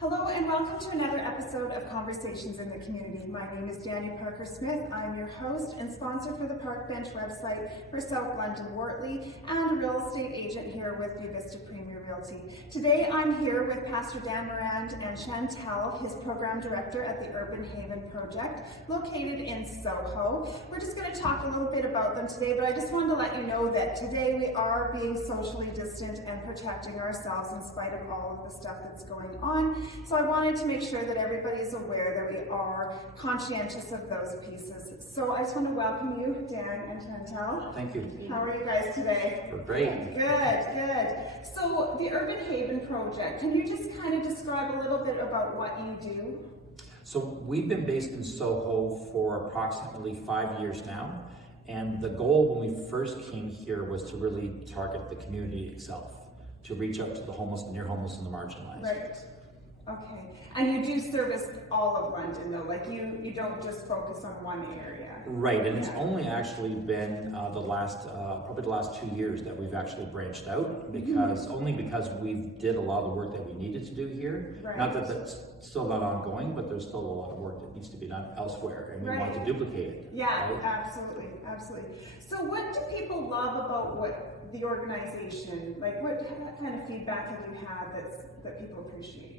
Hello and welcome to another episode of Conversations in the Community. My name is Dania Parker-Smith. I'm your host and sponsor for the Park Bench website for South London Wortley and a real estate agent here with View Vista Premier Realty. Today I'm here with Pastor Dan Morand and Shantel, his program director at the Urban Haven Project, located in Soho. We're just going to talk a little bit about them today, but I just wanted to let you know that today we are being socially distant and protecting ourselves in spite of all of the stuff that's going on. So I wanted to make sure that everybody's aware that we are conscientious of those pieces. So I just want to welcome you, Dan and Shantel. Thank you. How are you guys today? We're great. Good. So the Urban Haven Project, can you just kind of describe a little bit about what you do? So we've been based in Soho for approximately 5 years now. And the goal when we first came here was to really target the community itself, to reach out to the homeless, the near homeless, and the marginalized. Right. Okay. And you do service all of London though, like you don't just focus on one area. Right, and it's only actually been probably the last 2 years that we've actually branched out, because only because we did a lot of the work that we needed to do here. Right. Not that that's still not ongoing, but there's still a lot of work that needs to be done elsewhere, and we want to duplicate it. Yeah, right? absolutely. So what do people love about the organization? Like what kind of feedback have you had that people appreciate?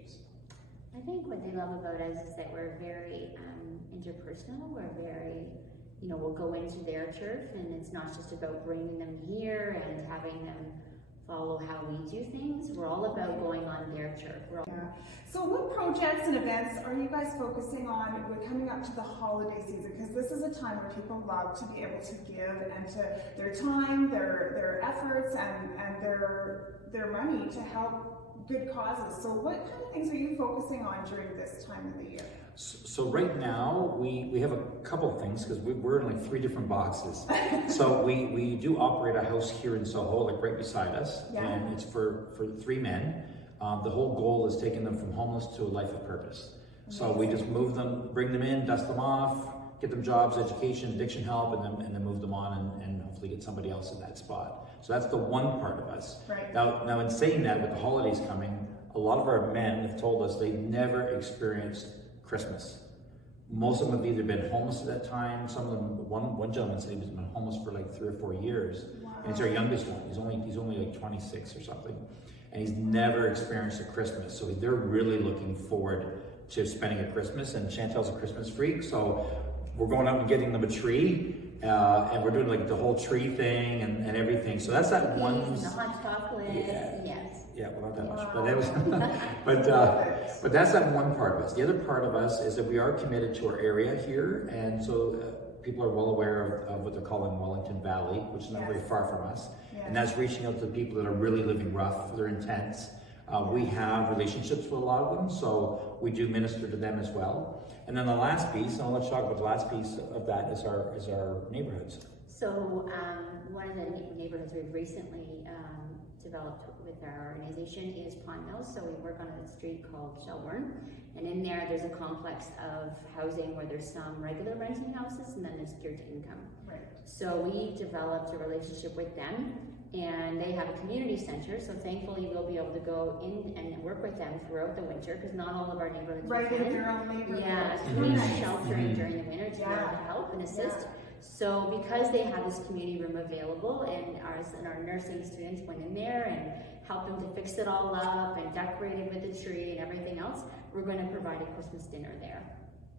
I think what they love about us is that we're very interpersonal. We're very, we'll go into their turf, and it's not just about bringing them here and having them follow how we do things. We're all about going on their turf. So what projects and events are you guys focusing on? We're coming up to the holiday season, because this is a time where people love to be able to give and to their time, their efforts, and their money to help good causes. So what kind of things are you focusing on during this time of the year? So right now we have a couple of things, because we're in like 3 different boxes. So we do operate a house here in Soho, like right beside us, and it's for 3 men. The whole goal is taking them from homeless to a life of purpose. So we just move them, bring them in, dust them off, get them jobs, education, addiction help, and then move them on and hopefully get somebody else in that spot. So that's the one part of us. Right. Now in saying that, with the holidays coming, a lot of our men have told us they've never experienced Christmas. Most of them have either been homeless at that time. Some of them, one gentleman said he's been homeless for like 3 or 4 years. Wow. And he's our youngest one. He's only like 26 or something. And he's never experienced a Christmas. So they're really looking forward to spending a Christmas. And Shantel's a Christmas freak, so we're going out and getting them a tree. And we're doing like the whole tree thing and everything. So that's that one. The hot chocolate, yes. Yeah, well, not that much, but it was, but that's that one part of us. The other part of us is that we are committed to our area here, and so people are well aware of what they're calling Wellington Valley, which is not very far from us, and that's reaching out to the people that are really living rough. They're intense. We have relationships with a lot of them, so we do minister to them as well. And then the last piece, and let's talk about the last piece of that, is our neighborhoods. So one of the neighborhoods we've recently developed with our organization is Pond Mills. So we work on a street called Shelburne, and in there's a complex of housing where there's some regular renting houses, and then there's geared to income. Right. So we've developed a relationship with them, and they have a community center, so thankfully we'll be able to go in and work with them throughout the winter, because not all of our neighborhoods Right in their own neighborhood. Yeah, community sheltering during the winter to be able to help and assist. So because they have this community room available, and our nursing students went in there and helped them to fix it all up and decorate it with the tree and everything else, we're going to provide a Christmas dinner there.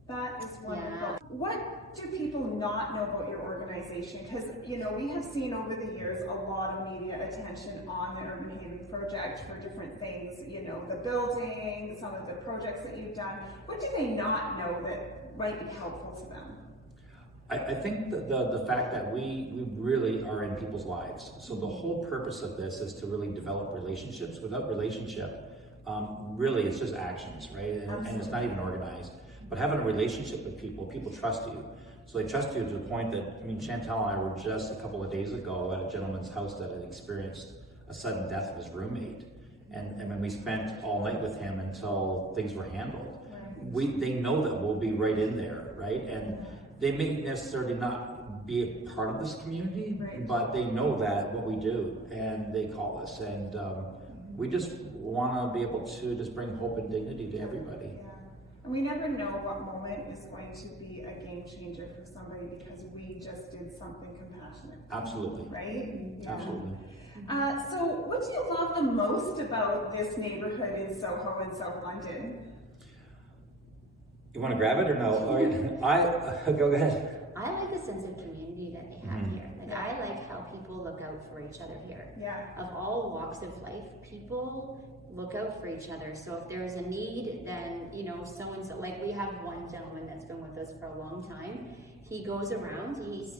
That is wonderful. Yeah. What do people not know about your organization? Because, we have seen over the years a lot of media attention on the Urban Haven Project for different things, the building, some of the projects that you've done. What do they not know that might be helpful to them? I think the fact that we really are in people's lives. So the whole purpose of this is to really develop relationships. Without relationship, really it's just actions, right? And it's not even organized. But having a relationship with people trust you. So they trust you to the point that, Shantel and I were just a couple of days ago at a gentleman's house that had experienced a sudden death of his roommate. And when we spent all night with him until things were handled. They know that we'll be right in there, right? And they may necessarily not be a part of this community, but they know that what we do, and they call us, and we want to be able to just bring hope and dignity to everybody. Yeah. And we never know what moment is going to be a game changer for somebody because we just did something compassionate. Absolutely. Right? Yeah. Absolutely. So what do you love the most about this neighborhood in Soho and South London? You want to grab it or no? Go ahead. I like the sense of community that they have here. Like I like how people look out for each other here. Yeah. Of all walks of life, people look out for each other. So if there's a need, then so and so. Like we have one gentleman that's been with us for a long time. He goes around. He's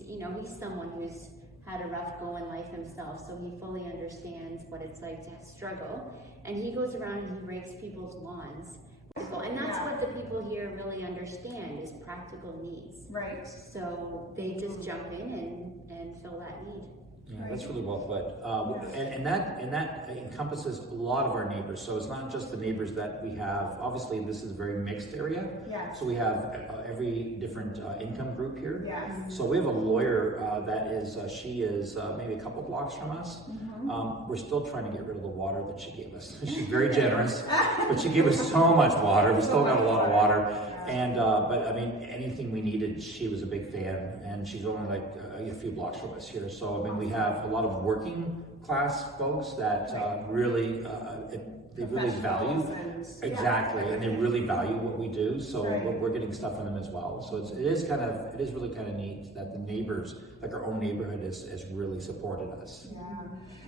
someone who's had a rough go in life himself, so he fully understands what it's like to struggle. And he goes around and he rakes people's lawns. And that's what the people here really understand is practical needs. Right. So they just jump in and fill that need. Yeah, that's really well put. And that encompasses a lot of our neighbors. So it's not just the neighbors that we have. Obviously, this is a very mixed area. Yes. So we have every different income group here. Yes. So we have a lawyer that is, she is maybe a couple blocks from us. We're still trying to get rid of the water that she gave us. She's very generous, but she gave us so much water. We still got a lot of water. And, but I mean, anything we needed, she was a big fan, and she's only like a few blocks from us here. So, I mean, we have a lot of working class folks that really, they really value, exactly, and they really value what we do. So we're getting stuff from them as well. So it is really kind of neat that the neighbors, like our own neighborhood, has really supported us. Yeah.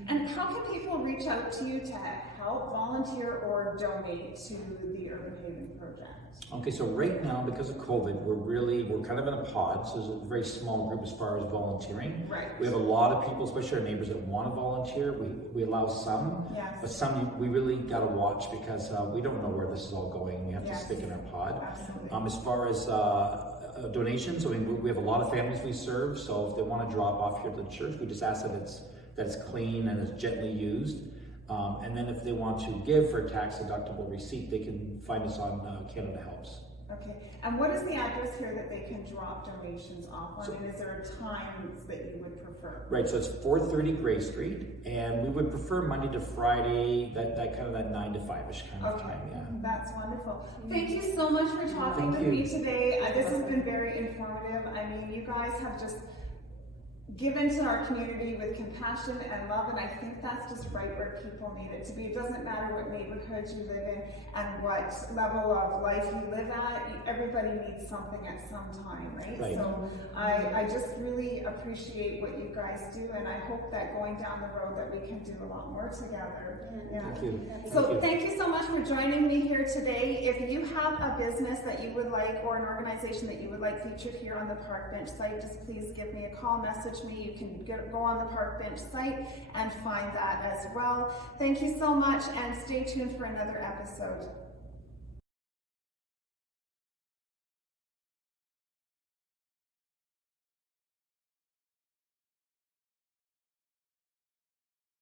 And how can people reach out to you to help, volunteer, or donate to the Urban Haven Project? Okay, so right now, because of COVID, we're kind of in a pod, so there's a very small group as far as volunteering. Right. We have a lot of people, especially our neighbors, that want to volunteer. We allow some, but some we really got to watch because we don't know where this is all going. We have to stick in our pod. Absolutely. As far as donations, I mean, we have a lot of families we serve, so if they want to drop off here to the church, we just ask that it's clean and it's gently used. And then if they want to give for a tax-deductible receipt, they can find us on Canada Helps. Okay. And what is the address here that they can drop donations off on? And is there times that you would prefer? Right, so it's 430 Gray Street, and we would prefer Monday to Friday, that kind of that 9 to 5-ish kind of time, yeah. That's wonderful. Thank you so much for talking with me today. This has been very informative. I mean, you guys have just given to our community with compassion and love, and I think that's just right where people need it to be. It doesn't matter what neighborhood you live in and what level of life you live at, everybody needs something at some time, right? So I just really appreciate what you guys do, and I hope that going down the road that we can do a lot more together. Yeah. Thank you. So thank you so much for joining me here today. If you have a business that you would like, or an organization that you would like featured here on the Park Bench site, just please give me a call, message me. You can go on the Park Bench site and find that as well. Thank you so much, and stay tuned for another episode.